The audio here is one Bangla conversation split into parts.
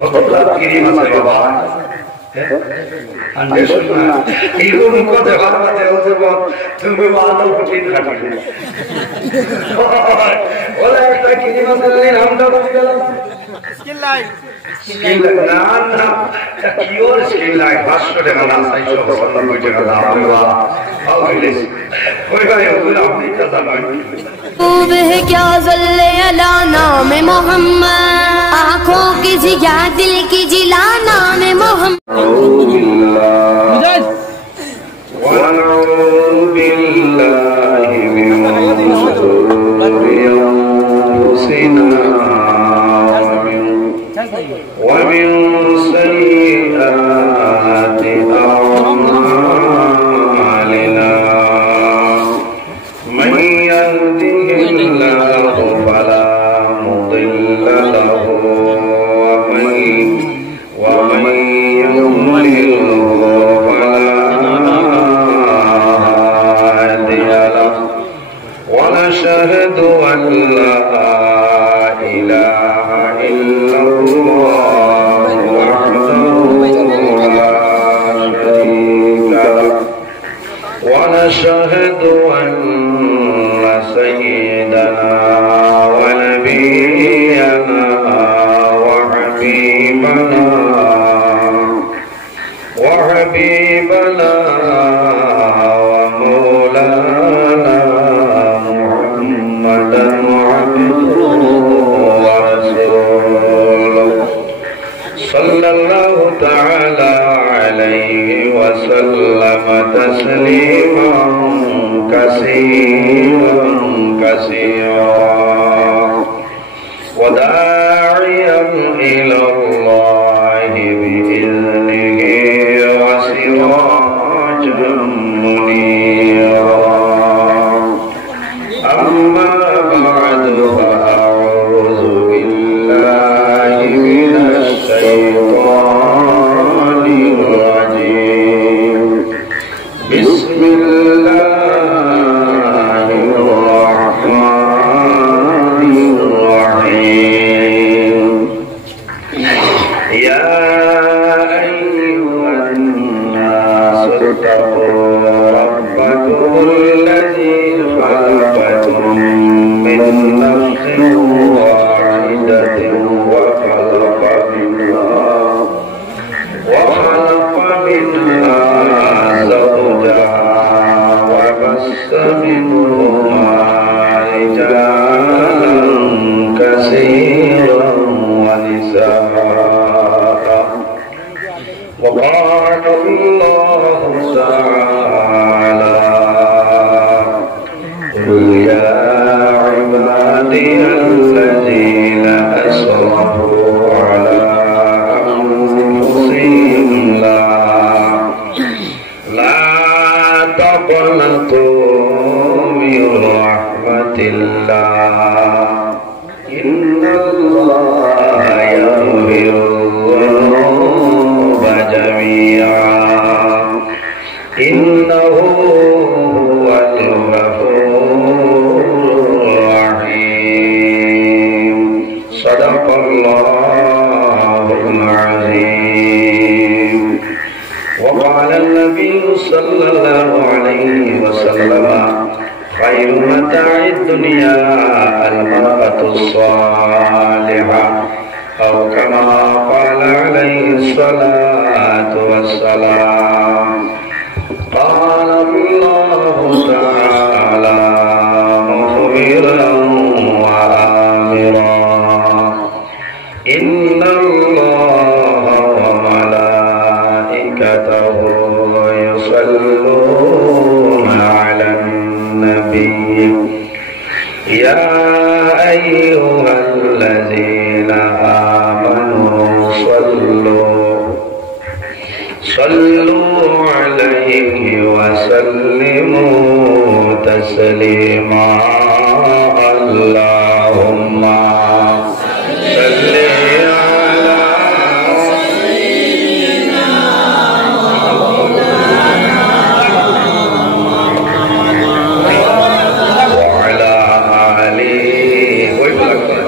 কিরিম আছে বাবা আন্ডে শোনা এইরকম কথা ভাবতে হচ্ছে তুমি ভালো কঠিন খাটি ওলা একটা কিরিম আছে নামটা বলে গেল স্কিল লাইট না না কিওর স্কিল লাইট 500 টাকা না 499 টাকা দাম বাবা আউলিস ওই ভাই ওগুলো আপনি কথা বলেন है क्या ज़ल्ले अला नाम मोहम्मद आँखों की जिया दिल की जिला नाम मोहम्मद ومن سيئات أعمالنا من يهده الله فلا مضل له ومن يضلل فلا هادي له ونشهد أن لا إله إلا الله وحده لا شريك له ونشهد أن سيدنا ونبينا وحبيبنا ومولانا محمدا عبده ورسوله صلى الله تعالى عليه وسلم تسليما كثيرا وداعيا إلى الله بإذنه وسراجا منيرا أما بعد فأعوذ بالله من الشيطان الرجيم بسم الله الرحمن الرحيم يا أيها الناس اتقوا ربكم الذي خلقكم من نفس واحدة وخلق منها زوجها وبث منهما رجالا كثيرا ونساء وقال الله تعالى قل يا عبادي الذين أسرفوا على أنفسهم لا تقنطوا من رحمة الله إن الله يغفر الذنوب جميعا إنه هو الغفور الرحيم صدق الله العظيم وقال النبي صلى الله عليه وسلم خير متاع الدنيا المرأة الصالحة أو كما قال عليه الصلاة والسلام قال الله تعالى مخبرا وآمرا إن الله وملائكته يصلون على النبي يا أيها الذين آمنوا صلوا عليه وسلموا تسليما اللهم صل على سيدنا مولانا وعلى آله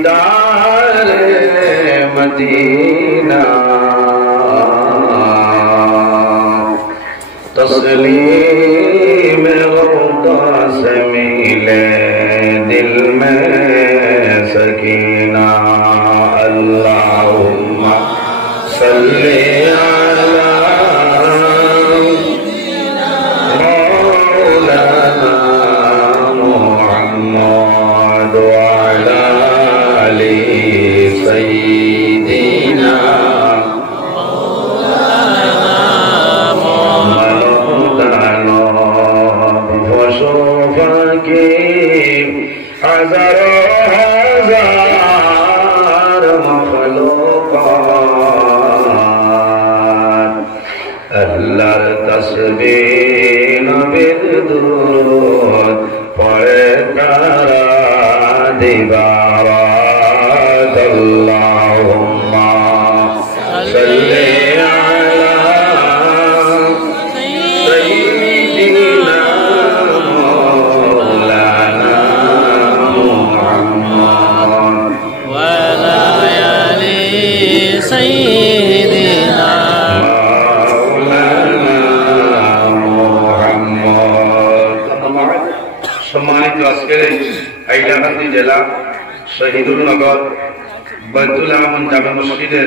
दीदार मदीना तस्लीम खुदा से मिले दिल में सकीना अल्लाहुम्मा सल्ली अला मौलाना मुहम्मद व अला आलि सय्यिदिना हजारों हजार मखलूक़ात अल्लाह तस्बीह बिदरूद पढ़े तारा दीवारात अल्लाहुम्मा सल्ली अला सय्यिदिना सम्मानित आजकेर हाइलाकांदी जिला शहीदुलनगर बैतुल आमन जामे मस्जिदे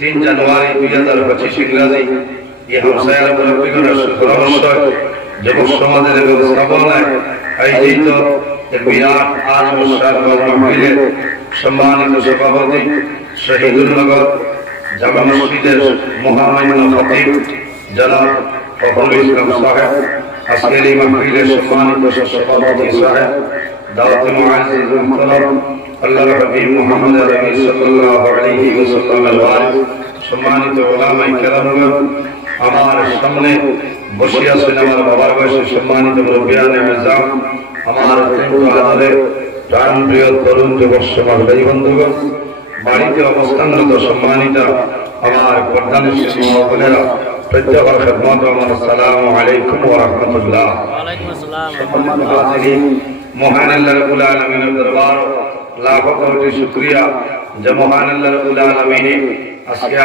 3 জানুয়ারি 2025 ইংরেজি এই হামসায়ার মুরব্বিগণের পরামর্শ যুবক সমাজের ব্যবস্থাপনায় আয়োজিত এক বিরাট আজম শারফ মাহফিলে সম্মানিত সভাপতি শহীদুলনগর জামে মসজিদের মহামান্য খতিব জনাব ফখরুল ইসলাম সাহেব আজকের এই মাহফিলের সম্মানিত সভাপতি সাহেব দাওয়াতে মুআজ্জিজুল মুহতারাম আল্লাহর হাবিব মুহাম্মদ আরবি সাল্লাল্লাহু আলাইহি ওয়াসাল্লামের ওয়ারিস সম্মানিত উলামায়ে কেরামগণ আমার সামনে বসে আছেন আমার বাবার বয়সে সম্মানিত মুরব্বিয়ানে নিজাম আমার অত্যন্ত আদরের প্রাণপ্রিয় তরুণ যুবক সমাজ ভাই বন্ধুগণ বাড়িতে অবস্থানরত সম্মানিত আমার প্রধানমন্ত্রী মহোদয়েরা প্রত্যেকের খিদমত আমার আসসালামু আলাইকুম ওয়া রাহমাতুল্লাহ। ওয়া আলাইকুম আসসালাম। মহান আল্লাহ রাব্বুল আলামিনের দরবার লাখো কোটি শুকরিয়া যে মহান আল্লাহ রাব্বুল আলামিন আজকে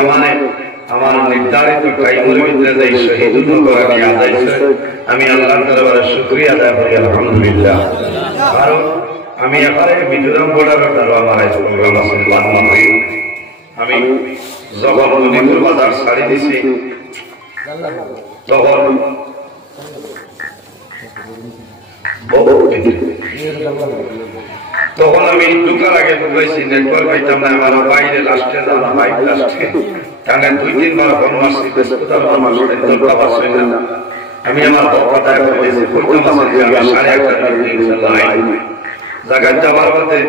আমার নির্ধারিত টাইমের ভিতরে যে শহীদুলনগর আমি আদায় করে আমি আল্লাহর দরবারে শুকরিয়া আদায় করি আলহামদুলিল্লাহ। কারণ আমি এবারে মিজোরাম বর্ডারের দরবার আছে প্রোগ্রাম আছে লালমাই আমি যখন মনিপুর বাজার ছাড়ি দিছি তখন আমি ঢুকার আগে ঢুকাইছি নেটওয়ার্ক পাইতাম না আমার বাইরে লাস্টে বাইক লাস্টে টানে 2-3 বার ফোন মারছি ব্যস্ততার মানুষের দরকার আছে না আমি আমার কথায় বলেছি কইতাম আমি 11:30 ইনশাআল্লাহ জায়গা যাবার পথে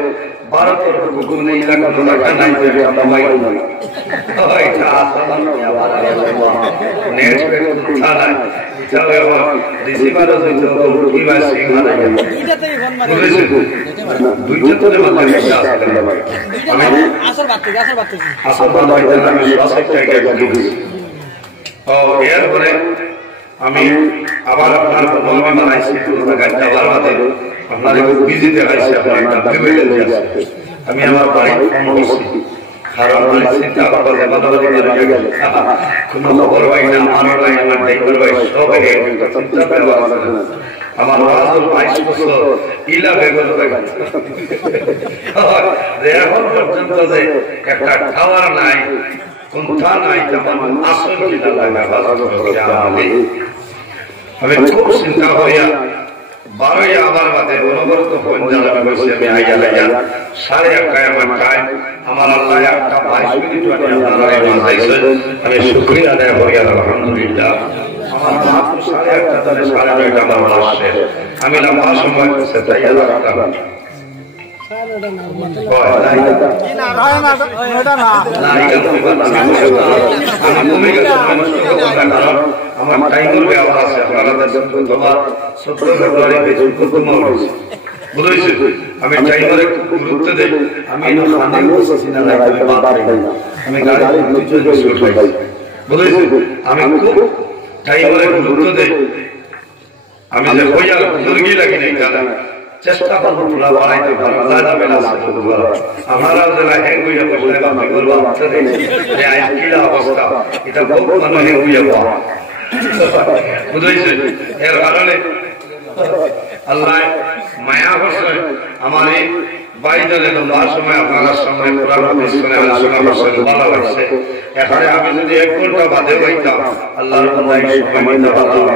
ভারতের হুকুম নেই লাগলো টাকা নাই যে আমরা ওইটা আসলে আবার নেট পে কথা নাই চলে আমার রিসিভারও হইতো কি ভাই সিগনাল আইয়া দুইটাতেই ফোন মারি দুইটাতে মানে আসলে আমি আসল বাত আমি সবটা গেছি ও এরপরে আমি আবার আপনার প্রবলেমে বানাইছি জায়গা যাবার পথে আপনার একটু বিজি দেখাইছে আপনার আমি আমার বাড়ি ফোন করছি কারণ চিন্তা করবো যে বাদাবাদি করে গেলে কোনো খবর পাই না আমার ভাই আমার ড্রাইভার ভাই সব চিন্তা করে আমার রাজুল 22 বছর ইলা বেগল এখন পর্যন্ত যে একটা টাওয়ার নাই কোনটা নাই তেমন আসল কিনা লাগা আমি খুব চিন্তা করিয়া 12 আমার বাদে অনবরত ফোন জানাবে বসে আমি আইয়া লাইয়া 8:30 আমার টাইম আমার আল্লাহ একটা 22 মিনিট বাদে আপনারা মাঝাইছেন আমি শুকরিয়া আদায় করি আলহামদুলিল্লাহ। আমার মাত্র 8:30 থেকে 9:30 আমার আসছে আমি লম্বা সময় কাছে তৈরি রাখতাম আমার টাইমের ব্যবহার আছে আপনারা তোমার 17 ফেব্রুয়ারি বুঝেছি আমি টাইমের গুরুত্ব দেই আমি খানায় বসেছি না আমি গাড়ি বুঝেছি আমি খুব টাইমের গুরুত্ব দেই আমি যে হইয়া দুর্গি লাগি নাই তাহলে চেষ্টা করবো তোরা বাড়াইতে পারবো না যাবে না আমারাও জেলা হেঙ্গুইয়া বসলে বাপি করবো যে আজ কিলা অবস্থা এটা খুব মানুষ হেঙ্গুইয়া পাওয়া বুঝেছে এর কারণে আল্লাহ মায়া করছে আমার এই বাইরে লম্বার সময় আপনার সামনে কোরআন হাদিস শুনে আলোচনা করছেন ভালো লাগছে এখানে আমি যদি 1 ঘন্টা বাদে হইতাম আল্লাহর বান্দাই সময় দিতে পারতাম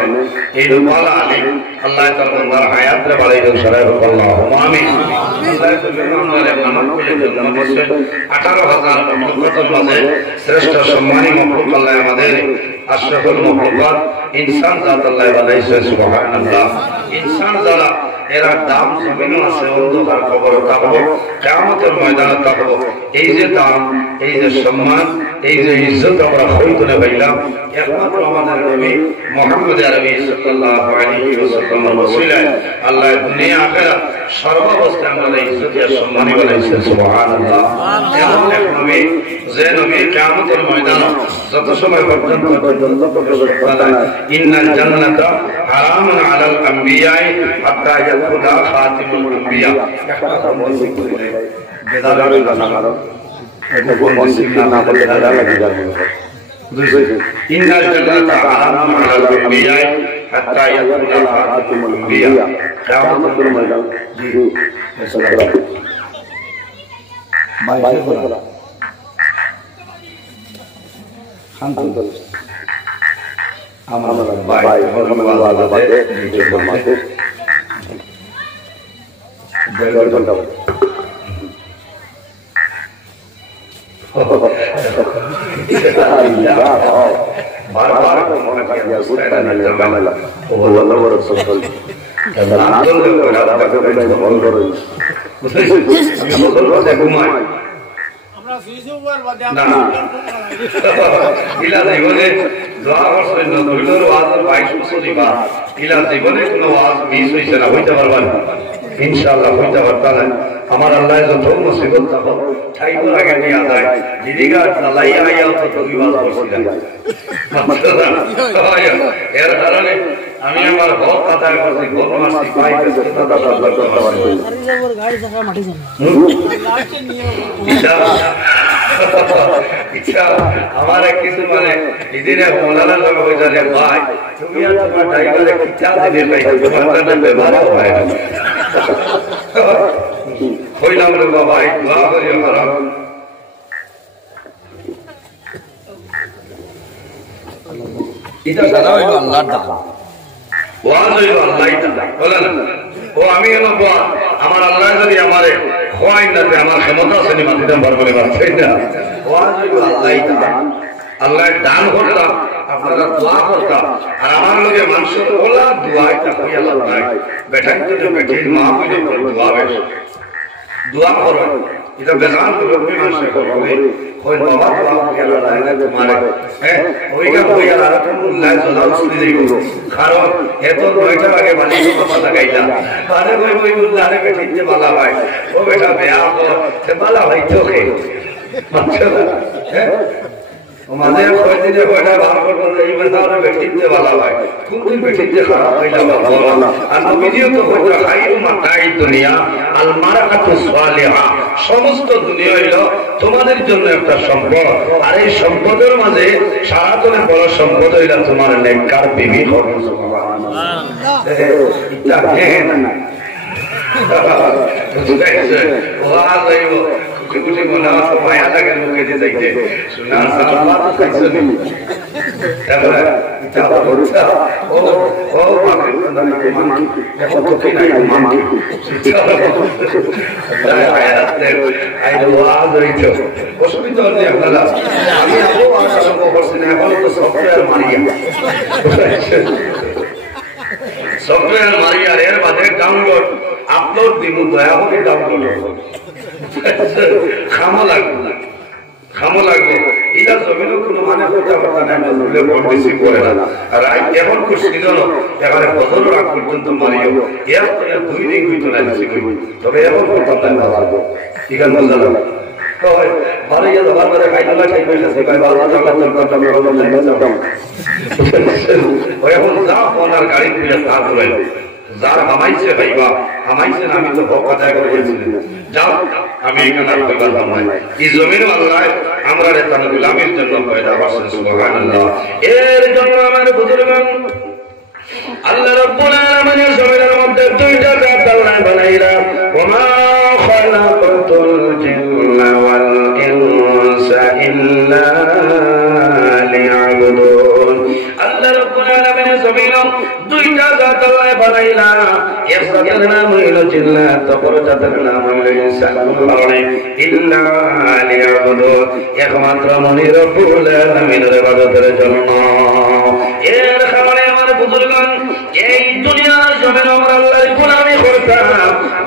এই ভালো আলী আল্লাহ তাআলা আমার হায়াতে বাড়াই দেন সরাই আল্লাহুম্মা আমিন আল্লাহ সুবহানাহু মানব করে জন্ম দিয়েছে 18000 মখলুকাতের মাঝে শ্রেষ্ঠ সম্মানী মখলুক আল্লাহ আমাদের আশরাফুল মখলুকাত ইনসান জাত আল্লাহ বানাইছে সুবহানাল্লাহ ইনসান যারা এরা দাম জমিনও আছে অন্ধকার কবরে থাকবো কিয়ামতের ময়দানে থাকবো এই যে দাম এই যে সম্মান এই যে ইজ্জত আমরা হইতে পাইলাম একমাত্র আমাদের নবী মুহাম্মদ আরবি সাল্লাল্লাহু আলাইহি ওয়াসাল্লামের ওসিলায় আল্লাহ দুনিয়া আখিরাত সর্বাবস্থায় আমাদের ইজ্জত আর সম্মানী বানাইছেন সুবহানাল্লাহ এমন এক নবী যে নবী কিয়ামতের ময়দানে যত সময় পর্যন্ত প্রবেশ করবে ইন্নাল জান্নাতা হারামুন আলাল আমবিয়া হাত্তা ইয়াকুলা খাতিমুল আমবিয়া একটা বলছি করে বেদারের জানা কারণ এটা বলছি না বলে দাঁড়া লাগি যাবে ইন্নাল জান্নাতা হারামুন আলাল আমবিয়া হাত্তা ইয়াকুলা খাতিমুল আমবিয়া কিয়ামতের ময়দান জি সালাম বাইরে বলা আলহামদুলিল্লাহ আমার ভাই ধন্যবাদ বাদে নিজের মাঝে দেড় ঘন্টা বারবার মনে করি বুঝতে না জামেলা ও আল্লাহ ওয়া রাসূল আল্লাহ বন্ধ রইল আমি বলবো ঘুমাই আমরা সুইজু ওয়ার বাদে আমরা ইলা জীবনে দোয়া করছেন না দুইটার ওয়াজ 22 বছর দিবা ইলা জীবনে কোনো ওয়াজ মিস হইছে না হইতে পারবা ইনশাআল্লাহ হইতে পারবা আমার আল্লাহ যত মুসিবত থাকো ঠাই করে আগে নিয়ে যায় দিদিগা লাইয়া আইয়াও তো দুই ওয়াজ করছিলেন এর কারণে আমি আমার বহুত কথা করছি বহুত মাসি পাই কথা করতে পারি আরে জবর গাড়ি চাকা মাটি যান লাস্টে নিয়ে ইচ্ছা আমার কিছু মানে ইদিনে মোলানা লোক হয়ে যায় ভাই তুমি আর তোমার ড্রাইভারে কি চা দিতে পাই তোমার কাছে ব্যবহার হয় না কইলাম রে বাবা এই দোয়া করিও হারাম এটা সারা হইলো আল্লাহর দান ওয়াজ হইলো আল্লাহই দান বলেন ও আমি এলো বল আমার আল্লাহ যদি আমারে খোয়াই না আমার ক্ষমতা আছে নি মাটিতে পারবো না তাই না ওয়াজ হইলো আল্লাহই দান আল্লাহর দান করতাম আপনারা দোয়া করতাম আর আমার লগে মানুষের ওলা দোয়াটা কইয়া লাভ নাই বেটাই তো বেটির মা কইলে দোয়া বেশ দোয়া করো এটা বেজান করে মানুষের করবে কই বাবা দোয়া কইয়া লাভ নাই তোমারে হ্যাঁ ওইটা কইয়া লাভ আল্লাহ জালাল শুনে দিও কারণ এত নয়টা আগে মালিক কথা গাইলা আরে ওই আল্লাহরে বেটিতে বালা ভাই ও বেটা বেয়া তো বালা ভাই তোকে মাশাআল্লাহ হ্যাঁ আমাদের কয়দিনে কয়টা ভালো করতে এই বাজারে বেটিতে ভালো হয় কোন বেটিতে খারাপ হইলা বাবা আর নবীজিও তো কইরা খাইরু মাতাই দুনিয়া আল মারাকাতু সালিহা সমস্ত দুনিয়া হলো তোমাদের জন্য একটা সম্পদ আর এই সম্পদের মাঝে সারাতনে বড় সম্পদ হইলা তোমার নেককার বিবি হবে সুবহানাল্লাহ এটা কেন না ওয়াজ আইও কুকুটি মনা মায়া লাগে মুখে দিতে সুনার সালাত খাইছেন তাহলে এটা বলছা ও মানে মান দেখো কি নাই মান আই ওয়াজ হইতো অসুবিধা নেই আপনারা আমি আবু আশঙ্কা করছি না এখন তো সফটওয়্যার মারিয়া সফটওয়্যার মারিয়ার এর বাদে ডাউনলোড আপলোড দিমু দয়া করে ডাউনলোড খামো লাগবে এটা জমিন কোনো মানে কথা নাই বললে বেশি করে না আর এখন খুশি দিল এবারে বছর রাখ পর্যন্ত মারিও এর তো 2 দিন হইতো না বেশি কই তবে এখন কথা নাই ভালো ঠিক আছে বুঝলাম তো ভালো ইয়া দবার করে কাইলা খাইবে সে কই ভালো কথা আমি হলো না ওই এখন যা ওনার গাড়ি দিয়ে সাথ রইল যার হামাইছে ভাইবা হামাইছেন আমি তো হক আদায় করে বলছিলাম যাও আমি এখানে আর করলাম না এই জমিন আল্লাহ আমরা তার গোলামের জন্য পয়দা করছেন সুবহানাল্লাহ এর জন্য আমার বুজুর্গগণ আল্লাহ রাব্বুল আলামিনের জমিনের মধ্যে দুইটা জাত আল্লাহ বানাইলা ওমা খালাকাতুল জিন্না ওয়াল ইনসা ইল্লা লিয়াবুদুন আল্লাহ রাব্বুল আলামিনের জমিনে দুইটা জাত আল্লাহ বানাইলা এক জাতের নাম হইল জিন্নাত অপর জাতের নাম হইল ইনসান ইল্লা লিয়াবুদুন একমাত্র মনির রব্বুল আলামিনের ইবাদতের জন্য এর কারণে আমার বুজুর্গগণ এই দুনিয়ার জমিনে আমরা আল্লাহর গোলামি করতাম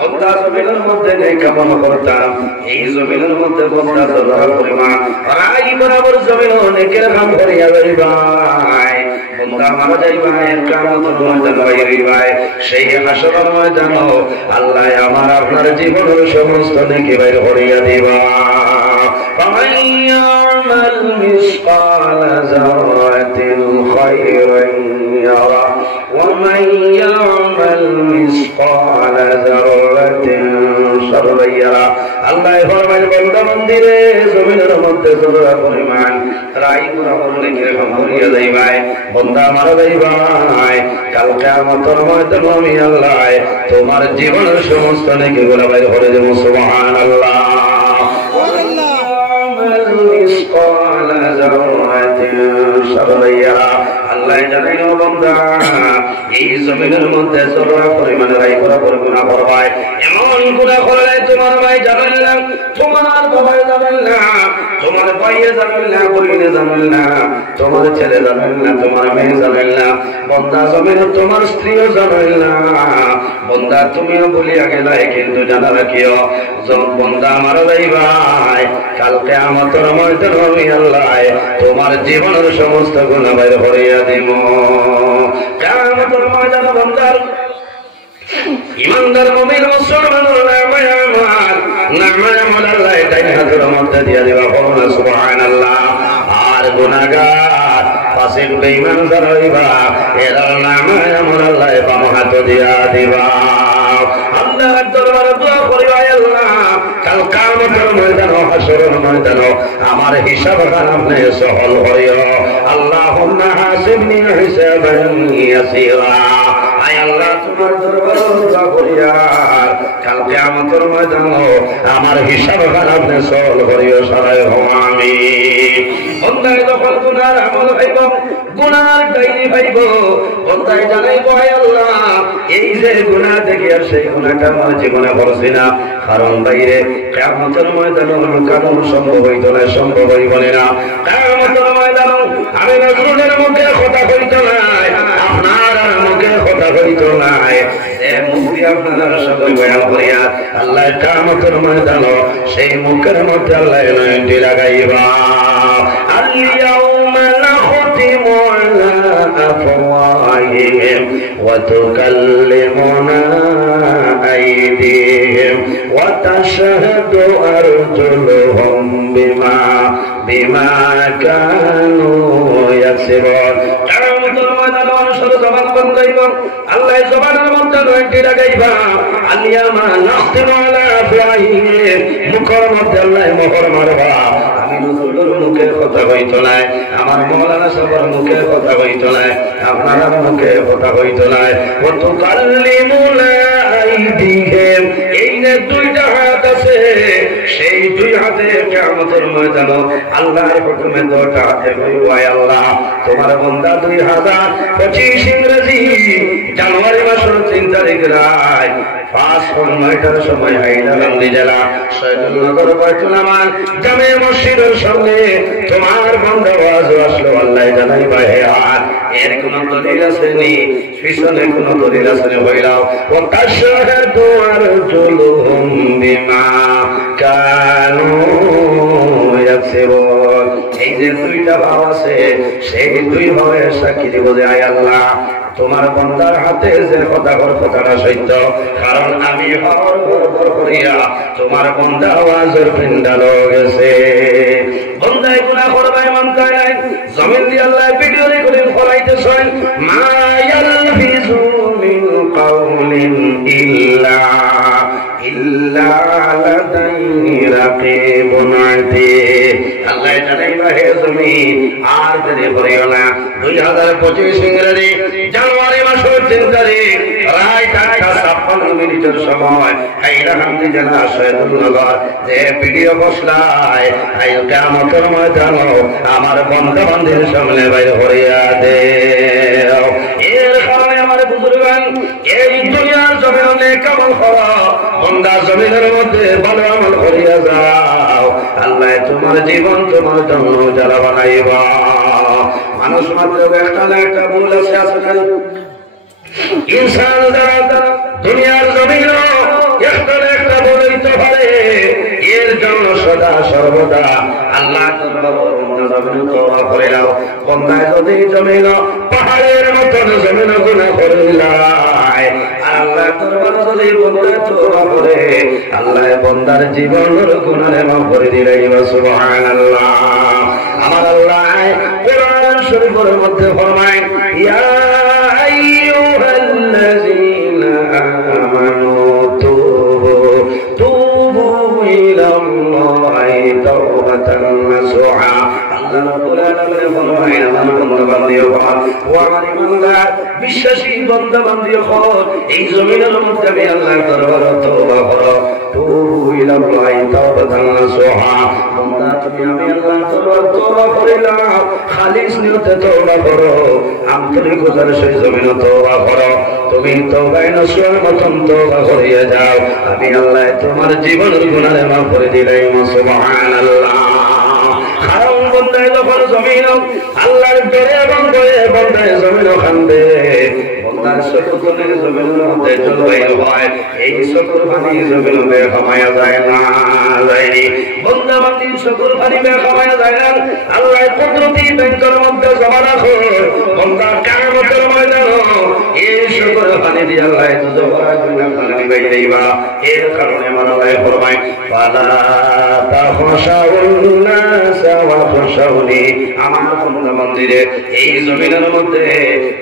বন্দা জমিনের মধ্যে নেক কাম করতাম এই জমিনের মধ্যে বন্দা দরবার পরিমাণ রাই বরাবর জমিন নেকের কাম করিয়া যাইবাই বন্দা মারা যাইবাই কিয়ামতের ময়দান হইবাই সেই হাসরের ময়দান আল্লাহ আমার আপনার জীবনের সমস্ত নেকি বাইর করিয়া দিবা فمن يعمل مثقال ذرة خيرا يره ومن يعمل مثقال ذرة شرا يره আল্লাহ ফরমান বান্দা মন্দিরে জমিনের মধ্যে যতটা পরিমাণ রাই বরাবর নেকের কাম করিয়া যাইবাই বান্দা মারা যাইবাই কাল কিয়ামতের ময়দানে আমি আল্লাহ তোমার জীবনের সমস্ত নেকিগুলো বাইর করে দেব সুবহানাল্লাহ مثقال ذرة شرا يره আল্লাহ জানেন ও বান্দা এই জমিনের মধ্যে যতটা পরিমাণ রাই বরাবর গুনাহ করবাই এমন গুনাহ করলে তোমার ভাই যাবেন না তোমার বাবা যাবেন না তোমার ভাইয়ে যাবেন না বোনে যাবেন না তোমার ছেলে যাবেন না তোমার মেয়ে যাবেন না বান্দা জমিনে তোমার স্ত্রীও যাবেন না বান্দা তুমিও বলিয়া গেলাই কিন্তু জানা রাখিও যখন বান্দা মারা যাইবাই কাল কিয়ামতের ময়দানে আমি আল্লাহ তোমার জীবনের সমস্ত গুনাহ বাইর করিয়া দিব কিয়ামতের ময়দানে বান্দার ইমানদার মুমিন মুসলমানের নামায় আমল আল্লাহ তাই হাতের মধ্যে দিয়া দিবা বলুন সুবহানাল্লাহ আর গুনাহগার ফাসিক বেঈমানদার হইবা এরা নামায় আমল আল্লাহ বাম হাতে দিয়া দিবা আল্লাহর দরবারে দোয়া করিবা আল্লাহ কাল কিয়ামতের ময়দানে হাসরের ময়দানে আমার হিসাব আপনি সহল করিও আল্লাহুম্মা হাসিবনি হিসাবান ইয়াসীরা আয় আল্লাহ তোমার দরবারে দোয়া করিয়া কাল কিয়ামতের ময়দানে আমার হিসাব আপনি সহল করিও সবাই আমিন বন্দাই যখন গুনার আমল হইব গুনার ডাইরি পাইব বন্দাই জানাইব আয় আল্লাহ এই যে গুনাহ থেকে আর সেই গুনাহটা আমার জীবনে করছি না কারণ বাইরে কিয়ামতের ময়দানে কারণ সম্ভব হইতো না সম্ভব হইব না কিয়ামতের ময়দানে আমি রাসূলের মুখে কথা কইতো না আপনার মুখে কথা কইতো না এ মুখে আপনারা সবাই বয়ান করিয়া আল্লাহ কিয়ামতের ময়দানে সেই মুখের মধ্যে আল্লাহ নয়নটি লাগাইবা اليوم نختم على أفواههم وتكلمنا أيديهم وتشهد أرجلهم بما كانوا يكسبون আল্লাহ জবানের মধ্যে নয়টি লাগাইবা আলিয়ামা নাখতিমু আলা আফওয়াহিহিম মুখের মধ্যে আল্লাহ মোহর মারবা আমি নজরুলের মুখে কথা কইতো না আমার মাওলানা সাহেবের মুখে কথা কইতো না আপনার মুখে কথা কইতো না ও তো কাল্লিমুনা আইদিহিম এই যে দুইটা হাত আছে সেই দুই হাতে কিয়ামতের ময়দানে আল্লাহর হুকুমে দুইটা হাতে কইবা আল্লাহ তোমার বান্দা 2025 ইংরেজি জানুয়ারি মাসের 3 তারিখ রাত 5:09টার সময় হাইলাকান্দি জেলা সৈয়দনগর বাইতুল আমান জামে মসজিদের সামনে তোমার বান্দা ওয়াজ আসলো আল্লাহ জানাইবা হে আর এর কোন দলিল আছে নি পিছনে কোন দলিল আছে নি বইলাও ও তাশহাদু আরজুলুহুম বিমা কানু ইয়াকসিবুন এই যে দুইটা ভাব আছে সেই দুই ভাবের সাক্ষী দিব যে আয় আল্লাহ তোমার বান্দার হাতে যে কথাটা সত্য কারণ আমি হর বরবর করিয়া তোমার বান্দা আওয়াজের পিন্ডাল গেছে বান্দাই গুনাহ করবে মানতে নাই জমিন দিয়ে আল্লাহ ভিডিও রেকর্ডিং করাইতেছেন মা ইয়ালফিজু মিন قول إلا لديه رقيب عتيد আল্লাহ জানাইবা হে জমিন আর দেরি করিও না 2025 ইংরেজি জানুয়ারি মাসের 3 তারিখ রাত 8:56 মিনিটের সময় হাইলাকান্দি জেলা সৈয়দনগর যে ভিডিও বসলায় আই কিয়ামতের ময়দান আমার বন্ধু বান্ধবের সামনে বাইর করিয়া দে এর কারণে আমার বুজুর্গান এই দুনিয়ার জমিনে কেমন করা বন্দা জমিনের মধ্যে ভালো আমল করিয়া যাও আল্লাহ তোমার জীবন তোমার জন্য যারা বানাইবা মানুষ মাত্র একটা না একটা ভুল আছে আসলে ইনসান যারা দুনিয়ার জমিনে একটা না একটা ভুল হইতে পারে এর জন্য সদা সর্বদা আল্লাহ জমিনে তওবা করে নাও বন্দা যদি জমিনে পাহাড়ের মতন জমিনে গুনাহ করিলাই আল্লাহ দরবার যদি বন্দা তওবা করে আল্লাহ বন্দার জীবনের গুনাহ মাফ করে দিলেন সুবহানাল্লাহ আমার আল্লাহ কোরআন শরীফের মধ্যে ফরমায় ইয়া আইয়ুহাল্লাযীনা আমানু তুবু ইলাল্লাহি তাওবাতান নাসুহা আল্লাহ রাব্বুল আলামিন ফরমায় আমার বন্দা বান্দিও ও আমার ইমানদার বিশ্বাসী বন্দা বান্দিও এই জমিনের মধ্যে আমি আল্লাহর দরবারে তওবা করো তুবু ইলাল্লাহি তাওবাতান নাসুহা বন্দা তুমি আমি আল্লাহর দরবারে তওবা করিলাম খালিস নিয়তে তওবা করো আন্তরিকতার সহিত জমিনে তওবা করো তুমি তওবায়ে নসুহার মতন তওবা করিয়া যাও আমি আল্লাহ তোমার জীবনের গুনাহ মাফ করে দিলাম সুবহানাল্লাহ হারাম বন্দায় যখন জমিন আল্লাহর ডরে এবং ভয়ে বন্দায় জমিন খান্দে বন্দার সকলের জমিনের মধ্যে জলবায়ু হয় এই সকল পানি জমিন বের কমায়া যায় না যায়নি বন্দা বান্দির সকল পানি বের কমায়া যায় না আল্লাহ কুদরতি ব্যাংকের মধ্যে জমা রাখো বন্দা কিয়ামতের ময়দান এই সকল পানি দিয়ে আল্লাহ দুধ ভরা দুনিয়া পানি বাইরে দিবা এর কারণে মানবায় ফরমায় ফালা তাখশাউন নাস ওয়া খশাউনি আমার বন্দা মন্দিরে এই জমিনের মধ্যে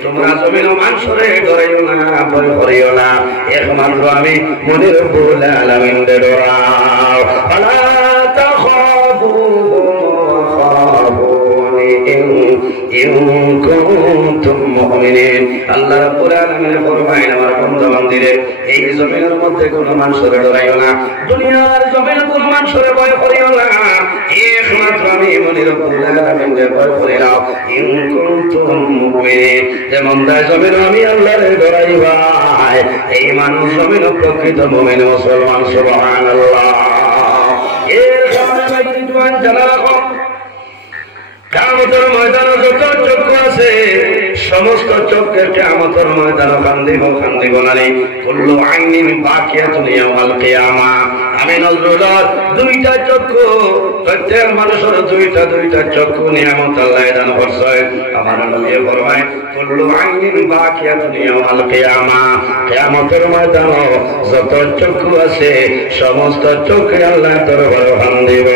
তোমরা জমিন মানুষরে ডরাইও না ভয় করিও না একমাত্র আমি মনির রব্বুল আলামিনকে ডরাও ফালা তাখাফু খাফুনি ইন কুনতুম মুমিনিন আল্লাহ রাব্বুল আলামিন ফরমায় আমার বন্দা মন্দিরে এই জমিনের মধ্যে কোনো মানুষরে ডরাইও না দুনিয়ার জমিনে কোনো মানুষরে ভয় করিও না একমাত্র আমি মনির রব্বুল আলামিনকে ভয় করিও ইন কুনতুম মুমিনিন যেমন দায় জমিন আমি আল্লাহরে ডরাইবা এই মানুষ জমিন প্রকৃত মুমিন মুসলমান সুবহানাল্লাহ এর কারণে বিদ্বান জানা রাখো কিয়ামতের ময়দানে যত চক্ষু আছে সমস্ত চক্ষু কিয়ামতের ময়দানে কান্দিব না কুল্লু আইনিন বাকিয়াতুন ইয়াউমাল কিয়ামা আমি নজরুলের দুইটা চক্ষু প্রত্যেক মানুষের দুইটা চক্ষু নিয়ামত আল্লাহ দান করছে আমার নবী ফরমায় কুল্লু আইনিন বাকিয়াতুন ইয়াউমাল কিয়ামা কিয়ামতের ময়দানে যত চক্ষু আছে সমস্ত চক্ষু আল্লাহ দরবারে কান্দিব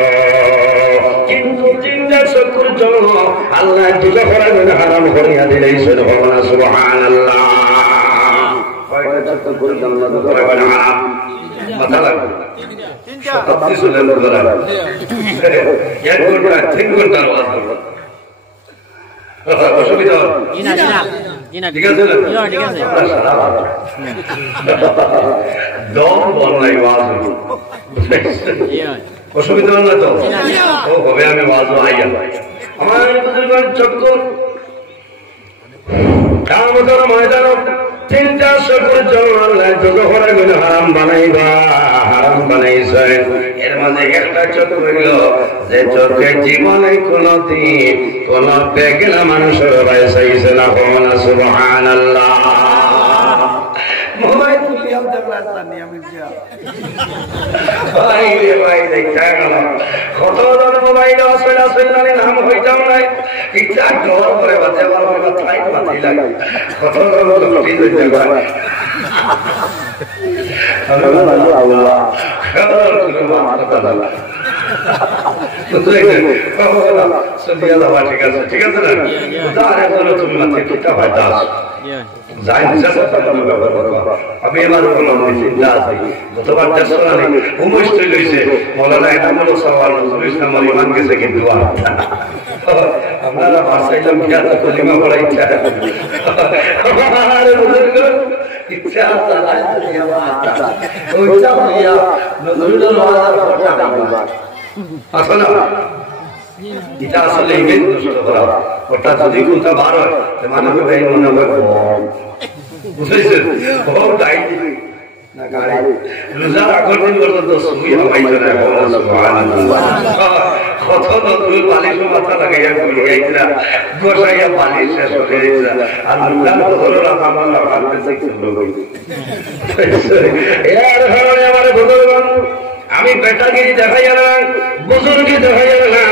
কিন্তু তিনটা চক্ষুর জন্য আল্লাহ দুজা করাবেন হারাম করিয়া দিলেই সুবহানাল্লাহ কয়টা চক্ষুর জন্য দুজা করাবেন হারাম মাথা লাগবে তিনটা 37 লেলো ধরা 1 ঘন্টা 3 ঘন্টা ওয়াজ করব অসুবিধা জিনা ঠিক আছে ঠিক আছে দম বলাই ওয়াজ অসুবিধা হল না তো ও হবে আমি ওয়াজ আইয়া আমার বুজুর্গের চক্ষু কিয়ামতের ময়দানে তিনটা চক্ষুর জন্য আল্লাহ যত করাবেন হারাম বানাইছে এর মাঝে একটা চক্ষু হইল যে চোখে জীবনে কোনদিন কোন বেগলা মানুষের ভাই চাইছে না কোন সুবহানাল্লাহ মোবাইল তুলিয়া দেখলা নিয়ম দিয়া ভাই রে ভাই দেখা গেল কত জন মোবাইল আসলে নাম হইতাম নাই ইচ্ছা জোর করে বাজে বড় তাই বাতি লাগে কত জন লুটি হইতে পারে আল্লাহ আল্লাহ খবর করে মারতা চলিয়া যাবা ঠিক আছে ঠিক আছে না তারে বলো তুমি মাত্র কিতা হয়তো আছো যাই আমি এবার বললাম চিন্তা আছে যতবার দেশে উমস্ত লইছে মৌলানা এনামুল সওয়াল নজরুল ইসলাম ইমান গেছে কিন্তু আপনারা ভাষাইলাম কি এত কলিমা পড়া ইচ্ছা ইচ্ছা আসলে এটা আসলে ইমেজ নষ্ট করা ওটা যদি কোনটা বার হয় মানুষ মনে হবে বুঝেছেন তাই না গাড়ি রোজার আগের দিন পর্যন্ত সুই হওয়াইছে না কত নতুন বালিশ মাথা লাগাইয়া ঘুরিয়াইছিলা গোসাইয়া বালিশ শেষ হয়ে গেছিল আর রোজার ধরো রাখা আমরা ভাবতে এর কারণে আমার বুজুর্গগণ আমি বেটাগিরি দেখাইয়া না বুজুর্গি দেখাইয়া না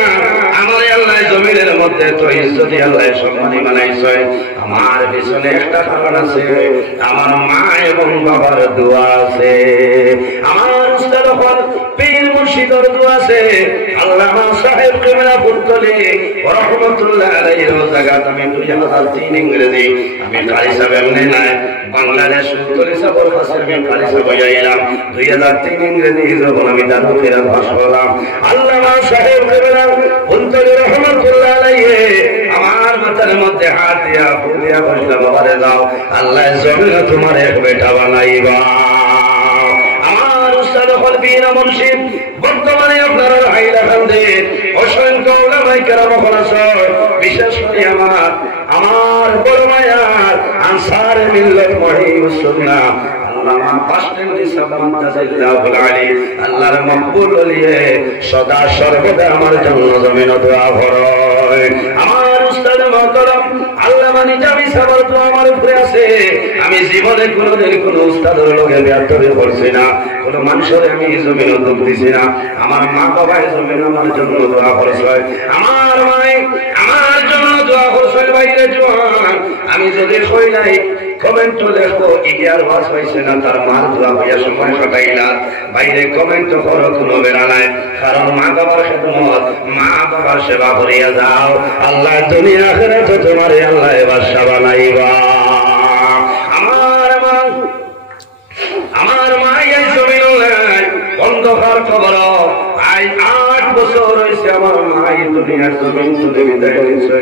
আমার আল্লাহ জমিনের মধ্যে তো ইজ্জতি আল্লাহ সম্মানী বানাইছে আমার পিছনে একটা কারণ আছে আমার মা এবং বাবার দোয়া আছে আমার উস্তাদ পীর মুর্শিদের দোয়া আছে আল্লামা সাহেব কেমরা ফুলতলি রহমাতুল্লাহ আলাইহির জায়গাত আমি 2003 ইংরেজি আমি কারি সাহেব এমনি না বাংলাদেশ ফুলতলি সাহেবের কাছে আমি কারি সাহেব হইলাম 2003 ইংরেজি যখন আমি দাদু ফেরার ভাষ বললাম আল্লামা সাহেব কেমরা ফুলতলি রহমাতুল্লাহ আলাইহি আমার মাথার মধ্যে হাত দিয়া ফুলিয়া বসলা বাবারে দাও আল্লাহ জমিনে তোমার এক বেটা বানাইবা আমার উস্তাদ কলবীর মুর্শিদ বর্তমানে আপনারা হাইলাকান্দি অসংখ্য ওলামায়ে কেরাম আছে বিশেষ করে আমার বড় মায়ার আনসার মিল্লাত মুহিবুস সুন্নাহ আল্লামা বাসতেন্দি সাবমান তাজাল্লাহুল আলী আল্লাহর মকবুল ওলিয়ে সদা সর্বদা আমার জন্য জমিনে দোয়া করে আমার উস্তাদ মুহতারাম আল্লামা নিজামী সাহেবের দোয়া আমার উপরে আছে আমি জীবনে কোনোদিন কোনো উস্তাদের লগে বিয়াদবি করছি না কোনো মানুষের আমি জমিনে দুঃখ দিছি না আমার মা বাবা জমিনে আমার জন্য দোয়া করেছে আমার মাই আমার জন্য দোয়া করেছে বাইরে জোয়ান আমি যদি কই নাই কমেন্ট দেখো ইডিয়ার ভাষ হইছে না তার মার দোয়া হইয়া সময় কাটাইলা বাইরে কমেন্ট করো কোনো বেড়া নাই কারণ মা বাবার খেদমত মা বাবার সেবা করিয়া যাও আল্লাহ দুনিয়া আখিরাতে তোমারে আল্লাহ বাদশা বানাইবা আমার মা এই জমিন অন্ধকার খবর আজ 8 বছর হয়েছে আমার মা এই দুনিয়ার জমিন তুলে বিদায় হয়েছে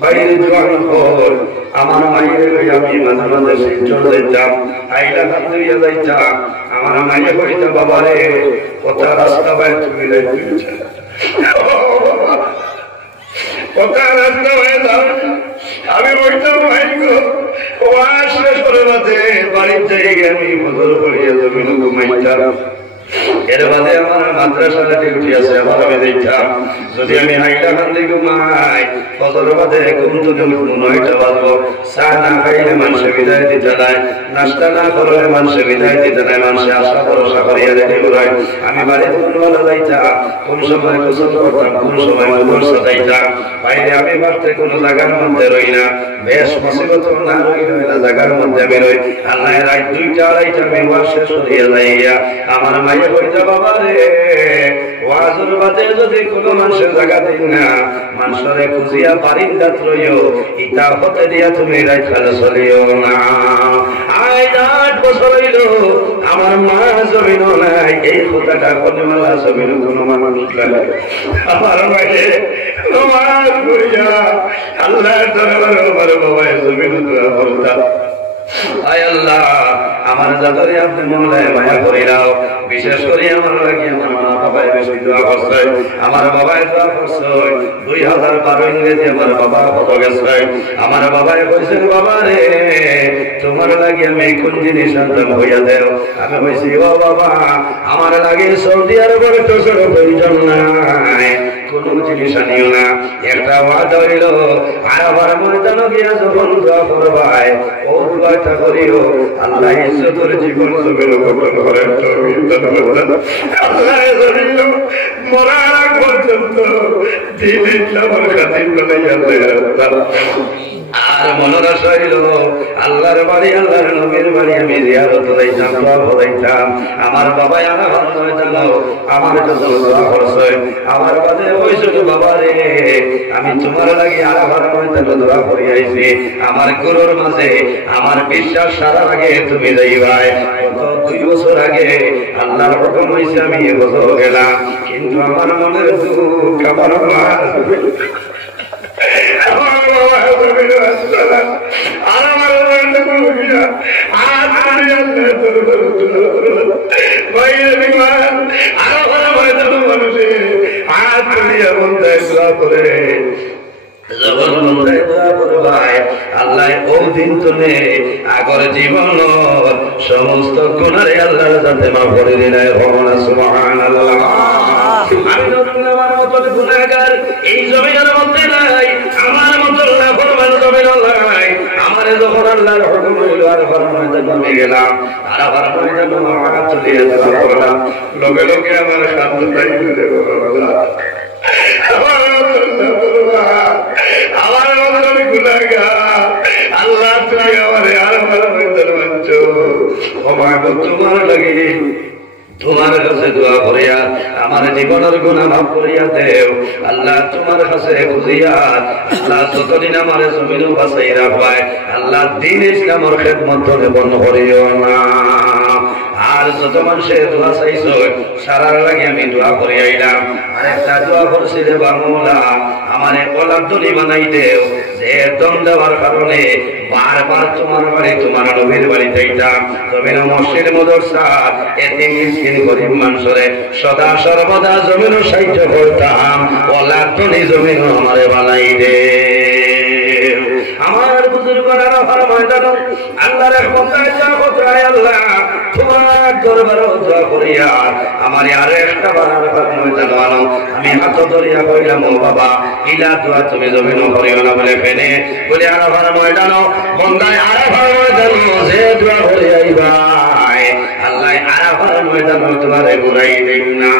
বাইরে জোয়ান হল আমার মায়ের আমি মাঝে মাঝে শিলচর যাইতাম আইলা হাতুইয়া যাইতাম আমার মায়ে কইতা বাবারে কথা রাস্তা বাইরে তুমি যাইতে কথা রাস্তা বাইরে যাও আমি বলতাম ভাই গো ও আসলে সরে বাদে বাড়ির জায়গায় আমি বদল করিয়া জমিন ঘুমাইতাম এর বাদে আমার মাদ্রাসাতে ডিউটি আছে আমার আমি দেখতাম যদি আমি হাইলাকান্দি ঘুমাই ফজর বাদে ঘুম যদি 9টা বাজবো চা না খাইলে মানুষে বিদায় দিতে নাই নাস্তা না করলে মানুষে বিদায় দিতে নাই মানুষে আশা ভরসা করিয়া রেখে ঘুরাই আমি বাড়ির কোনবেলা যাইতাম কোন সময় গোসল করতাম কোন সময় গোসল সাজাইতাম বাইরে আমি বাড়তে কোনো জায়গার মধ্যে রই না বেশ মুসিবত না রইল না জায়গার মধ্যে বেরোই আল্লাহ রাত 2টা 2:30 আমি ওয়াজ শেষ করিয়া যাইয়া আমার মায়ে কইতা বাবা রে ওয়াজের বাদে যদি কোনো মানুষের জায়গা দিন না মানুষের খুঁজিয়া বারিন্দা রইও ইটা হতে দিয়া তুমি রাত খালে চলিও না আজ 8 বছর হইল আমার মা জমিন নাই এই কথাটা কতমালা জমিন কোনো মানুষ নাই আমার মায়ে নমাজ পড়িয়া আল্লাহর দরবারে আমার বাবা জমিন দোয়া করতা আয় আল্লাহ আমার জাদরে আপনি মওলায় মায়া করে নাও বিশেষ করে আমার লাগি আমার মা বাবাই বেশি দোয়া করছে আমার বাবাই দোয়া করছে 2012 ইংরেজি আমার বাবা কত গেছে আমার বাবাই কইছে বাবা রে তোমার লাগি আমি কোন জিনিস আনতাম হইয়া দেও আমি কইছি ও বাবা আমার লাগি সৌদি আরবের তো সব প্রয়োজন নাই কোন জিনিস আনিও না একটা ওয়াদা হইল আবার ময়দানে গিয়া যখন দোয়া করবাই ও দোয়াটা করিও আল্লাহ ইজ্জতের জীবন জমিন গঠন করেন আল্লাহ জানিল মরার পর্যন্ত দিন ইসলামের খাতির বানাইয়া দেয় আর মনোরা শৈল আল্লাহর বাড়ি আল্লাহর নবীর বাড়ি আমি জিয়ারত যাইতাম, দোয়া করাইতাম। আমার বাবা আমার জন্য দোয়া করছে। আমার বাদে ওই ছোট বাবা রে, আমি তোমার লাগি আরাফার ময়দানে দোয়া করি আইছি। আমার গুরুর মাঝে আমার বিশ্বাস সারা আগে তুমি যাইবাই। 2 বছর আগে আল্লাহর হুকুম হইছে আমি এবছর গেলাম, কিন্তু আমার মনের দুঃখ আমার আল্লাহ ও দিন তুলে আগর জীবন সমস্ত গুণারে আল্লাহর সাথে মাফ করে দিলে ভগবান সুবহানাল্লাহ। আমি নতুন আমার মতন গুনাহগার এই জমিনের মধ্যে নাই, আমার মতন নাফরমান জমিন নাই। আমার যখন আল্লাহর হুকুম হইল আর ফরমাইতে আমি গেলাম, আর ফরমাইতে আমার চলিয়ে যাওয়ার লগে লগে আমার শান্ত তাই করে আমার মতন আমি গুনাহগার। আল্লাহ তুমি আমারে আর ফরমাইতে মানছো, তোমার লাগে তোমার কাছে দোয়া করিয়া আমার জীবনের গুনাহ মাফ করিয়া দেও আল্লাহ। তোমার কাছে বুঝিয়া আল্লাহ যতদিন আমার জমিন বাঁচাই রাখবায় আল্লাহ দিন ইসলামের খেদমত বন্ধ করিও না। আর যত মানুষের দোয়া চাইছো সারার লাগে আমি দোয়া করে আইলাম। আরেকটা দোয়া করছি রে বাংলা, আমার ওলাদ দলি বানাই দেও, যে দম দেওয়ার কারণে বারবার তোমার বাড়ি তোমার নবীর বাড়ি যাইতাম। জমিন মসজিদ মাদ্রাসা এতিম মিসকিন গরিব মানুষরে সদা সর্বদা জমিন সাহায্য করতাম। ওলাদ দলি জমিন আমারে বানাই দে। আমার বুজুর্গরা ফরমাইতেন আল্লাহর রহমতে দোয়া করতে আল্লাহ তোমার দরবারে দোয়া করিয়া আমার আর একটা বানার ফরমাইতেন আনো। আমি হাত ধরিয়া কইলাম ও বাবা ইলা দোয়া তুমি জমিন করিও না বলে ফেনে বলে আর ফরমাইতেন বন্দায় আর ফরমাইতেন যে দোয়া করিয়া আইবা আল্লাহ আর ফরমাইতেন তোমারে ঘুরাই দেই না।